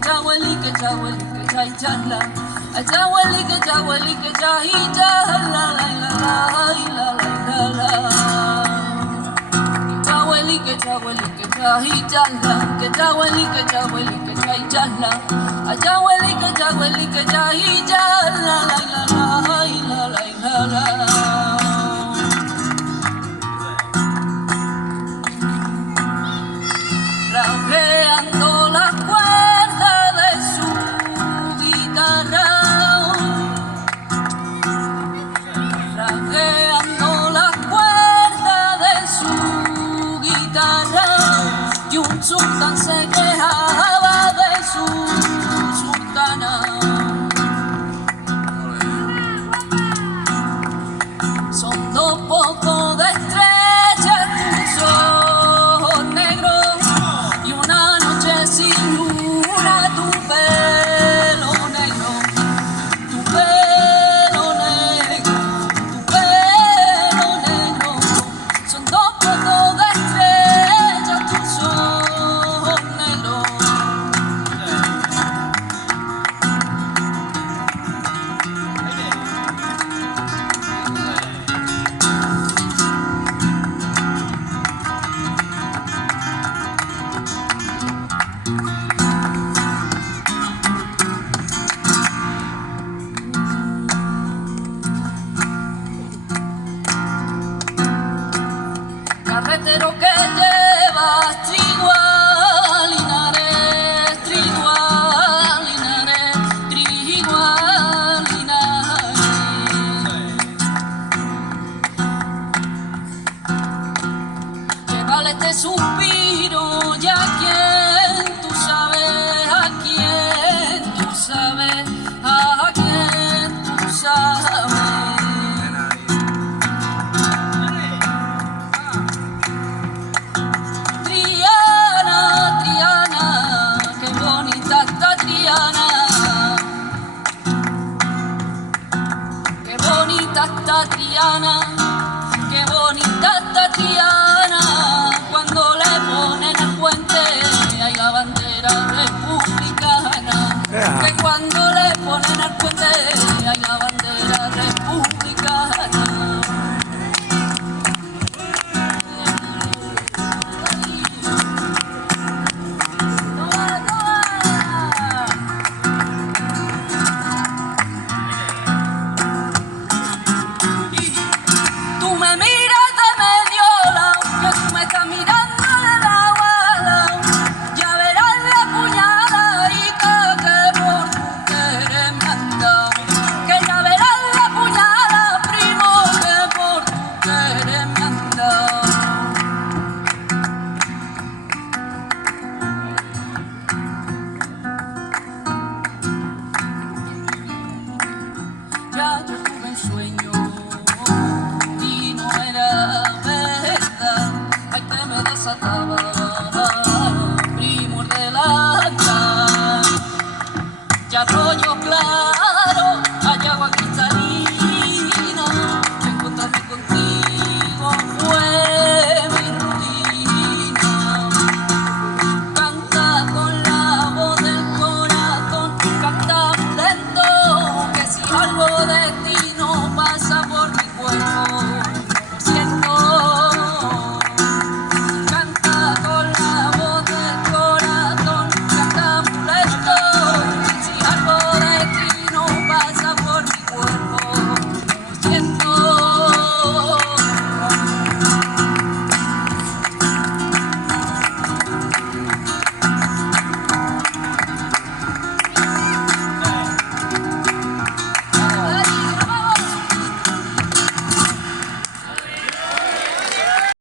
chaweli, que chaweli, que chay chala. Chaweli, que chaweli, que chay chala, la la la la. Chaweli, que chaweli, que chay chala. Que chaweli, que chaweli, que chay chala. Chaweli, que chaweli, que chay chala, la la. Rapeando la cuerda de su guitarra, rapeando la cuerda de su guitarra, y un sultán se quejaba de su sultana. Son dos pozos de estrellas, tus ojos negros, sin luna, tu pelo negro, tu pelo negro, tu pelo negro. Son dos pozos de estrellas, tus ojos negros. Carretero que llevas trigo a Linares, trigo a Linares, trigo a Linares. Llévale este suspiro y a quien tú sabes, a quien tú sabes, a quien tú sabes. Triana, qué bonita está Triana, cuando le ponen al puente hay la bandera republicana, que cuando le ponen al puente hay la bandera republicana. Ya